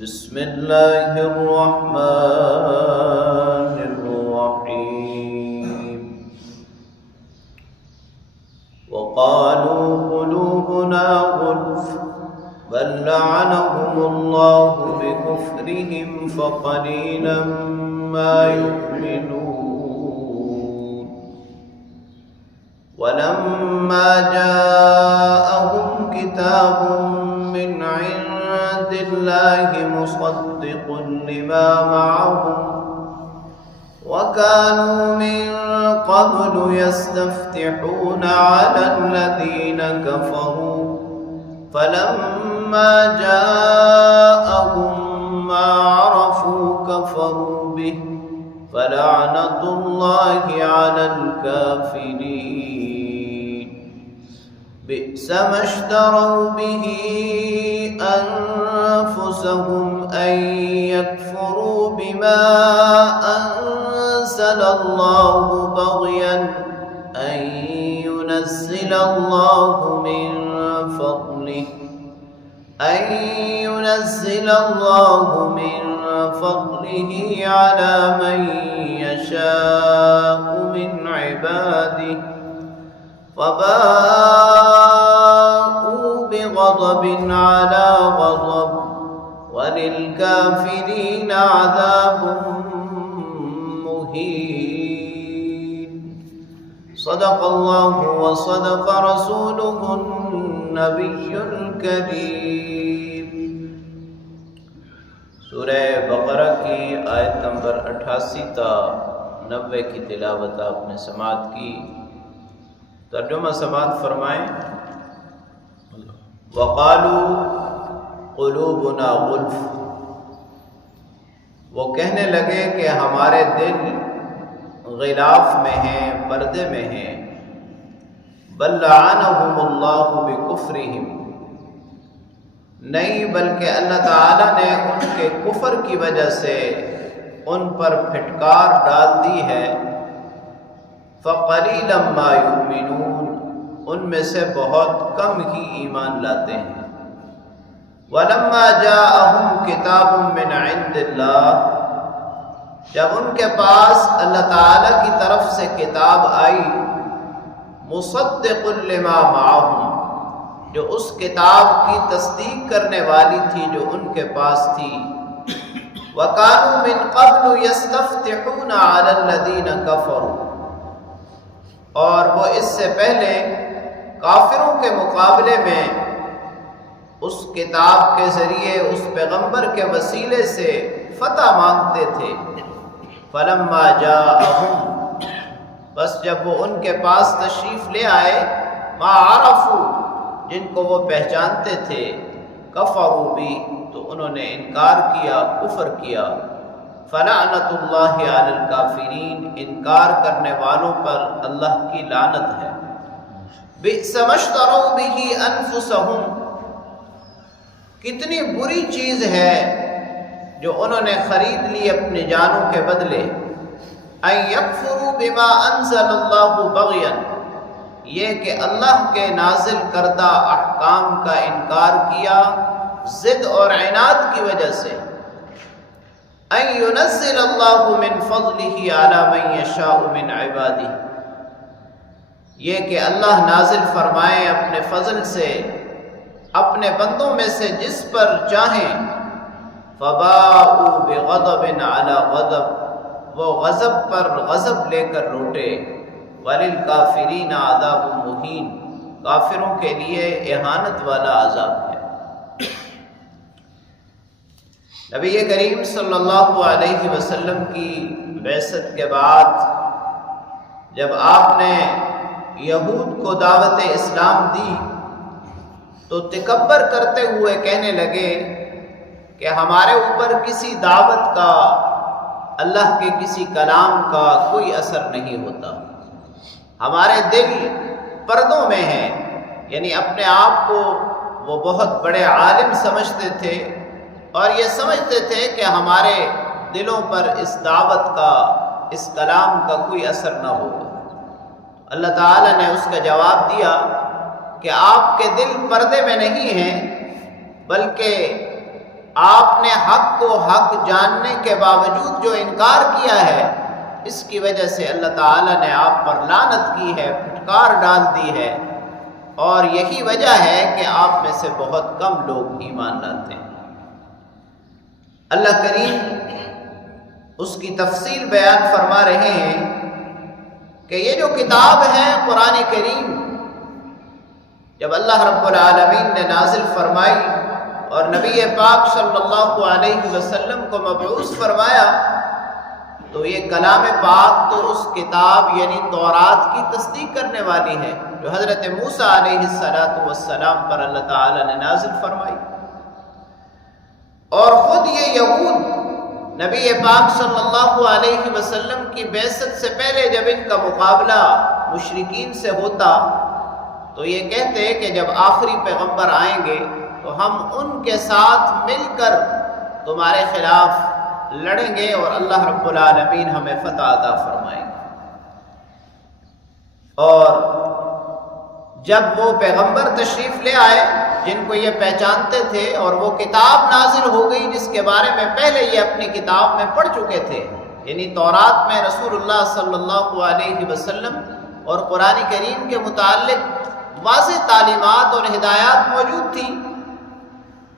بسم الله الرحمن الرحيم وقالوا قلوبنا غلف بل لعنهم الله بكفرهم فقليلا ما يؤمنون ولما جاءهم كتاب من عند الله مصدق لما معهم وكانوا من قبل يستفتحون على الذين كفروا فلما جاءهم ما عرفوا كفروا به فلعنة الله على الكافرين بئس ما اشتروا به أنفسهم أن يكفروا بما أنزل الله بغيا أن ينزل الله من فضله على من يشاء من عباده فباءوا بغضب على غضب وللكافرين عذاب مهين صدق الله وصدق رسوله النبي الكريم سورہ بقرہ کی آیت نمبر 88 تا 90 کی تلاوت آپ نے سماعت کی۔ ترجمہ سماعت فرمائیں۔ وقالوا قلوبنا غلف، وہ کہنے لگے کہ ہمارے دل غلاف میں ہیں، پردے میں ہیں۔ بل لعنهم اللہ بکفرہم، نہیں بلکہ اللہ تعالیٰ نے ان کے کفر کی وجہ سے ان پر پھٹکار ڈال دی ہے۔ فَقَلِيلًا مَا يُؤْمِنُونَ، ان میں سے بہت کم ہی ایمان لاتے ہیں۔ وَلَمَّا جَاءَهُمْ كِتَابٌ مِّنْ عِندِ اللَّهِ، جب ان کے پاس اللہ تعالیٰ کی طرف سے کتاب آئی، مُصَدِّقٌ لِمَا مَعَهُمْ، جو اس کتاب کی تصدیق کرنے والی تھی جو ان کے پاس تھی۔ وَكَانُوا مِن قَبْلُ يَسْتَفْتِحُونَ عَلَى الَّذِينَ كَفَرُوا، اور وہ اس سے پہلے کافروں کے مقابلے میں اس کتاب کے ذریعے اس پیغمبر کے وسیلے سے فتح مانگتے تھے۔ فَلَمَّا جَاءَهُمْ، بس جب وہ ان کے پاس تشریف لے آئے، مَا عَرَفُوا، جن کو وہ پہچانتے تھے، کفروا بھی، تو انہوں نے انکار کیا، کفر کیا۔ فلعنۃ اللہ علی الکافرین، انکار کرنے والوں پر اللہ کی لعنت ہے۔ بئس ما اشتروا بہ انفسہم، کتنی بری چیز ہے جو انہوں نے خرید لی اپنی جانوں کے بدلے۔ ان یکفروا بما انزل اللہ بغیا، یہ کہ اللہ کے نازل کردہ احکام کا انکار کیا ضد اور عناد کی وجہ سے۔ ان ينزل اللہ من فضلہ علی من یشاء من عبادہ، یہ کہ اللہ نازل فرمائے اپنے فضل سے اپنے بندوں میں سے جس پر چاہیں۔ فباءوا بغضب علی غضب، وہ غضب پر غضب لے کر لوٹے۔ وَلِلْكَافِرِينَ عَذَابٌ مُّهِينٌ، کافروں کے لیے اہانت والا عذاب ہے۔ نبی کریم صلی اللہ علیہ وسلم کی بعثت کے بعد جب آپ نے یہود کو دعوت اسلام دی تو تکبر کرتے ہوئے کہنے لگے کہ ہمارے اوپر کسی دعوت کا، اللہ کے کسی کلام کا کوئی اثر نہیں ہوتا، ہمارے دل پردوں میں ہیں۔ یعنی اپنے آپ کو وہ بہت بڑے عالم سمجھتے تھے اور یہ سمجھتے تھے کہ ہمارے دلوں پر اس دعوت کا، اس کلام کا کوئی اثر نہ ہوگا۔ اللہ تعالیٰ نے اس کا جواب دیا کہ آپ کے دل پردے میں نہیں ہیں، بلکہ آپ نے حق کو حق جاننے کے باوجود جو انکار کیا ہے، اس کی وجہ سے اللہ تعالیٰ نے آپ پر لعنت کی ہے، پھٹکار ڈال دی ہے، اور یہی وجہ ہے کہ آپ میں سے بہت کم لوگ ایمان لاتے ہیں۔ اللہ کریم اس کی تفصیل بیان فرما رہے ہیں کہ یہ جو کتاب ہے قرآن کریم، جب اللہ رب العالمین نے نازل فرمائی اور نبی پاک صلی اللہ علیہ وسلم کو مبعوث فرمایا، تو یہ کلام پاک تو اس کتاب یعنی تورات کی تصدیق کرنے والی ہے جو حضرت موسیٰ علیہ السلام پر اللہ تعالی نے نازل فرمائی۔ اور خود یہ یہود نبی پاک صلی اللہ علیہ وسلم کی بعثت سے پہلے جب ان کا مقابلہ مشرکین سے ہوتا تو یہ کہتے کہ جب آخری پیغمبر آئیں گے تو ہم ان کے ساتھ مل کر تمہارے خلاف لڑیں گے اور اللہ رب العالمین ہمیں فتح عطا فرمائیں گے۔ اور جب وہ پیغمبر تشریف لے آئے جن کو یہ پہچانتے تھے اور وہ کتاب نازل ہو گئی جس کے بارے میں پہلے یہ اپنی کتاب میں پڑھ چکے تھے، یعنی تورات میں رسول اللہ صلی اللہ علیہ وسلم اور قرآن کریم کے متعلق واضح تعلیمات اور ہدایات موجود تھیں،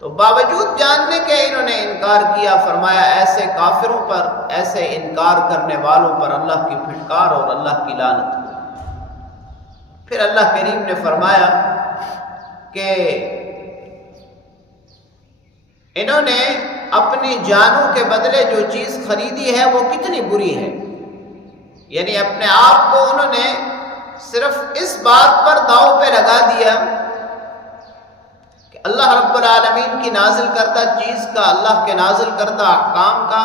تو باوجود جاننے کے انہوں نے انکار کیا۔ فرمایا ایسے کافروں پر، ایسے انکار کرنے والوں پر اللہ کی پھٹکار اور اللہ کی لعنت۔ پھر اللہ کریم نے فرمایا کہ انہوں نے اپنی جانوں کے بدلے جو چیز خریدی ہے وہ کتنی بری ہے، یعنی اپنے آپ کو انہوں نے صرف اس بات پر داؤ پہ لگا دیا کہ اللہ رب العالمین کی نازل کردہ چیز کا، اللہ کے نازل کردہ احکام کا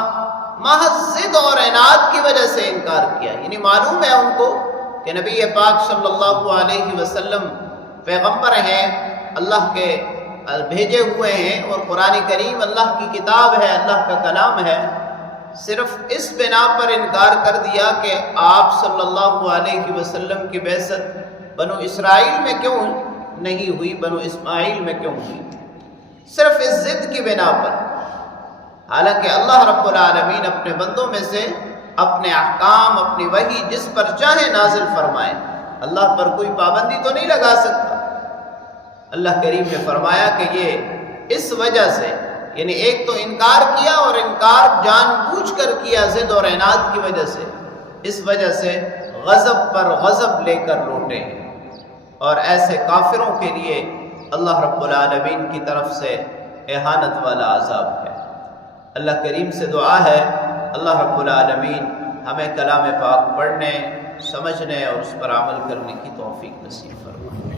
محض ضد اور عناد کی وجہ سے انکار کیا۔ یعنی معلوم ہے ان کو کہ نبی پاک صلی اللہ علیہ وسلم پیغمبر ہیں، اللہ کے بھیجے ہوئے ہیں، اور قرآن کریم اللہ کی کتاب ہے، اللہ کا کلام ہے، صرف اس بنا پر انکار کر دیا کہ آپ صلی اللہ علیہ وسلم کی بعثت بنو اسرائیل میں کیوں نہیں ہوئی، بنو اسماعیل میں کیوں ہوئی، صرف اس ضد کی بنا پر۔ حالانکہ اللہ رب العالمین اپنے بندوں میں سے اپنے احکام، اپنی وحی جس پر چاہے نازل فرمائے، اللہ پر کوئی پابندی تو نہیں لگا سکتا۔ اللہ کریم نے فرمایا کہ یہ اس وجہ سے، یعنی ایک تو انکار کیا اور انکار جان بوجھ کر کیا ضد اور عناد کی وجہ سے، اس وجہ سے غضب پر غضب لے کر لوٹے ہیں، اور ایسے کافروں کے لیے اللہ رب العالمین کی طرف سے اہانت والا عذاب ہے۔ اللہ کریم سے دعا ہے اللہ رب العالمین ہمیں کلام پاک پڑھنے، سمجھنے اور اس پر عمل کرنے کی توفیق نصیب فرمائے۔